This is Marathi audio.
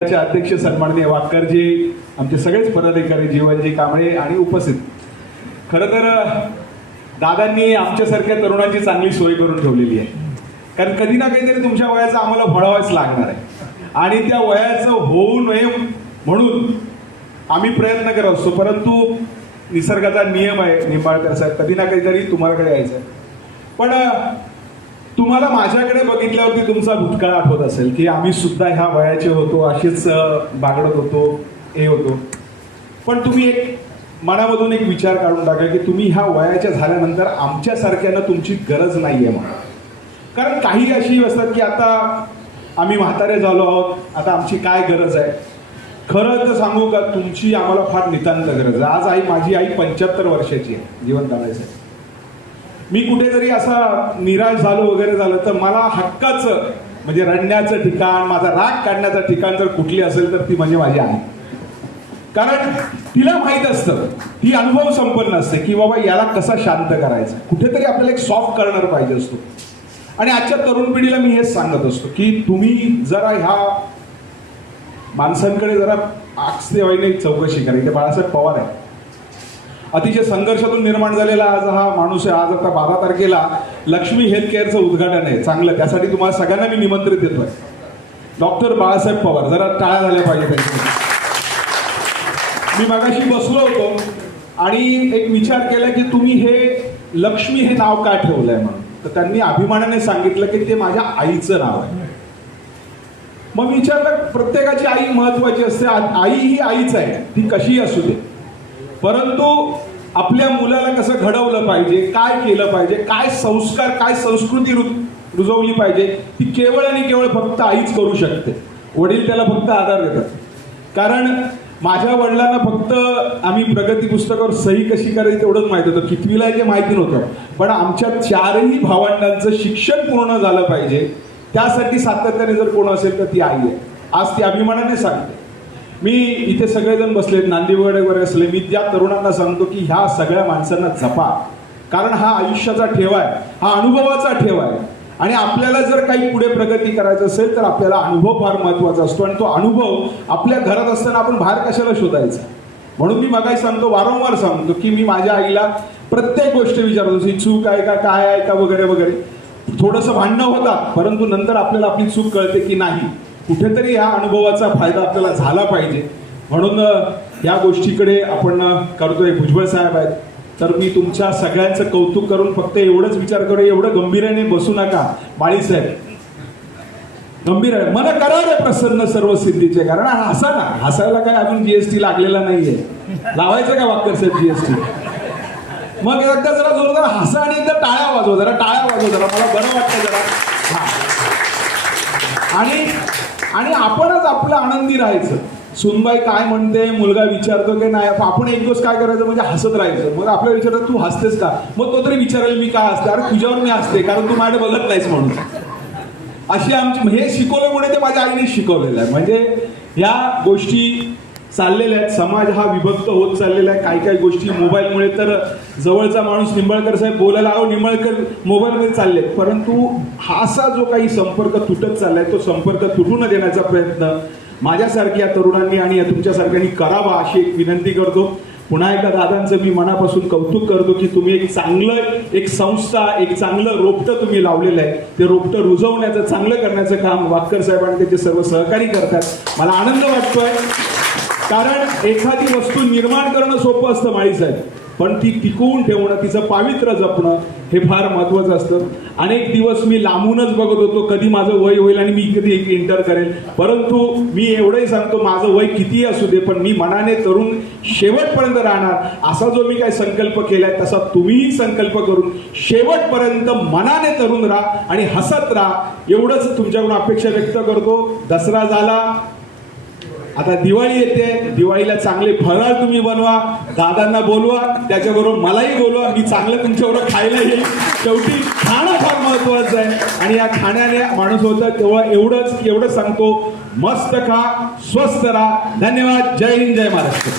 अध्यक्ष सन्माननीय वाकरजी, आमचे सगळेच पदाधिकारी, जीवनजी कांबळे आणि उपस्थित. खरं तर दादांनी आमच्यासारख्या तरुणांची चांगली सोय करून ठेवलेली आहे. कारण कधी ना कधीतरी तुमच्या वयाचं आम्हाला फळावाच लागणार आहे आणि त्या वयाचं होऊ नये म्हणून आम्ही प्रयत्न करत असतो. परंतु निसर्गाचा नियम आहे निंबाळकर साहेब, कधी ना कधीतरी तुम्हालाकडे यायचं आहे. पण तुम्हाला माझ्याकडे बघितल्यावरती तुमचा भूतकाळ आठवत असेल की आम्ही सुद्धा ह्या वयाचे होतो, असेच बागडत होतो, हे होतो. पण तुम्ही एक मनामधून एक विचार काढून टाका की तुम्ही ह्या वयाच्या झाल्यानंतर आमच्यासारख्यानं तुमची गरज नाही आहे म्हणून. कारण काही अशी असतात की आता आम्ही म्हातारे झालो आहोत, आता आमची काय गरज आहे. खरं तर सांगू का, तुमची आम्हाला फार नितांत गरज आहे. आज माझी आई 75 वर्षाची आहे, जिवंत आहे. मी कुठेतरी असा निराश झालो वगैरे झालं तर मला हक्काचं म्हणजे रडण्याचं ठिकाण, माझा राग काढण्याचं ठिकाण जर कुठली असेल तर ती म्हणजे माझी आई. कारण तिला माहीत असतं, ती अनुभव संपन्न असते की बाबा याला कसा शांत करायचा, कुठेतरी आपल्याला एक सॉफ्ट करणार पाहिजे असतो. आणि आजच्या तरुण पिढीला मी हेच सांगत असतो की तुम्ही जरा ह्या माणसांकडे जरा आक्षेवाईने चौकशी करा. इथे बाळासाहेब पवार आहे, अतिशय संघर्षातून निर्माण झालेला आज हा माणूस आहे. आज आता 12 तारखेला लक्ष्मी हेल्थ केअरचं उद्घाटन आहे. चांगलं, त्यासाठी तुम्हाला सगळ्यांना मी निमंत्रित देतोय. डॉक्टर बाळासाहेब पवार, जरा टाळ्या झाल्या पाहिजे त्यांची. मी मगाशी बसलो होतो आणि एक विचार केला की तुम्ही हे लक्ष्मी हे नाव का ठेवलंय म्हणून. तर त्यांनी अभिमानाने सांगितलं की ते माझ्या आईचं नाव आहे. मग विचारलं, प्रत्येकाची आई महत्वाची असते, आई ही आईच आहे, ती कशीही असू दे. परंतु आपल्या मुलाला कसं घडवलं पाहिजे, काय केलं पाहिजे, काय संस्कार, काय संस्कृती रुजवली पाहिजे, ती केवळ आणि केवळ फक्त आईच करू शकते. वडील त्याला फक्त आधार देतात. कारण माझ्या वडिलांना फक्त आम्ही प्रगती पुस्तकावर सही कशी करायची तेवढंच माहित होतं, कितवीला आहे ते माहिती नव्हतं. पण आमच्या 4ही भावंडांचं शिक्षण पूर्ण झालं पाहिजे, त्यासाठी सातत्याने जर कोण असेल तर ती आई आहे. आज ती अभिमानाने सांगते. मी इथे सगळेजण बसलेत, नांदीवडे वगैरे असले, मी त्या तरुणांना सांगतो की ह्या सगळ्या माणसांना जपा. कारण हा आयुष्याचा ठेवा आहे, हा अनुभवाचा ठेवा आहे. आणि आपल्याला जर काही पुढे प्रगती करायचं असेल तर आपल्याला अनुभव फार महत्वाचा असतो. आणि तो अनुभव आपल्या घरात असताना आपण बाहेर कशाला शोधायचा. म्हणून मी मगाही सांगतो, वारंवार सांगतो की मी माझ्या आईला प्रत्येक गोष्ट विचारतो, ही चूक आहे का, काय आहे का, वगैरे वगैरे. थोडंसं भांडणं होतात, परंतु नंतर आपल्याला आपली चूक कळते की नाही, कुठेतरी ह्या अनुभवाचा फायदा आपल्याला झाला पाहिजे. म्हणून या गोष्टीकडे आपण करतोय. भुजबळ साहेब आहेत, तर मी तुमच्या सगळ्यांचं कौतुक करून फक्त एवढंच विचार करू, एवढं गंभीराने बसू नका बाळीसाहेब. गंभीर आहे, मन करा रे प्रसन्न सर्व सिद्धीचे. कारण हसा ना, हसायला काय अजून जीएसटी लागलेला नाहीये. लावायचं का वाकर साहेब जीएसटी? मग एकदा जरा जोरदार हसा आणि एकदा टाळ्या वाजवा, जरा टाळ्या वाजवा, जरा मला बरं वाटतं जरा. हा, आणि आपणच आपलं आनंदी राहायचं. सुनबाई काय म्हणते, मुलगा विचारतो की नाही, आपण एक दिवस काय करायचं म्हणजे हसत राहायचं. मग आपल्याला विचारतात तू हसतेस का, मग तो तरी विचारेल मी काय हसते. अरे तुझ्यावर मी हसते कारण तू माझ्या बघत नाहीस म्हणून. अशी आमची, हे शिकवल्यामुळे ते माझ्या आईने शिकवलेलं आहे. म्हणजे ह्या गोष्टी चाललेल्या आहेत. समाज हा विभक्त होत चाललेला आहे. काही काही गोष्टी मोबाईलमुळे, तर जवळचा माणूस निंबाळकर साहेब बोलायला निंबाळकर मोबाईलमध्ये चालले. परंतु हा असा जो काही संपर्क तुटत चाललाय, तो संपर्क तुटू न देण्याचा प्रयत्न माझ्यासारख्या तरुणांनी आणि तुमच्यासारख्यांनी करावा अशी एक विनंती करतो. पुन्हा एकदा दादांचं मी मनापासून कौतुक करतो की तुम्ही एक चांगलं, एक संस्था, एक चांगलं रोपटं तुम्ही लावलेलं आहे. ते रोपटं रुजवण्याचं, चांगलं करण्याचं काम वाकर साहेब आणि त्याचे सर्व सहकारी करतात. मला आनंद वाटतोय. कारण एखादी वस्तू निर्माण करणं सोपं असतं माळी साहेब, पण ती टिकवून ठेवणं, तिचं पावित्र्य जपणं हे फार महत्वाचं असतं. अनेक दिवस मी लांबूनच बघत होतो कधी माझं वय होईल आणि मी कधी एंटर करेल. परंतु मी एवढंही सांगतो, माझं वय कितीही असू दे, पण मी मनाने तरुण शेवटपर्यंत राहणार. असा जो मी काय संकल्प केलाय तसा तुम्हीही संकल्प करून शेवटपर्यंत मनाने तरुण राहा आणि हसत राहा, एवढंच तुमच्याकडून अपेक्षा व्यक्त करतो. दसरा झाला, आता दिवाळी येते. दिवाळीला चांगले फराळ तुम्ही बनवा, दादांना बोलवा, त्याच्याबरोबर मलाही बोलवा. मी चांगलं तुमच्याबरोबर खायला येईल. शेवटी खाणं फार महत्वाचं आहे आणि या खाण्याने माणूस होतं. तेव्हा एवढंच सांगतो, मस्त खा, स्वस्त राहा. धन्यवाद. जय हिंद, जय महाराष्ट्र.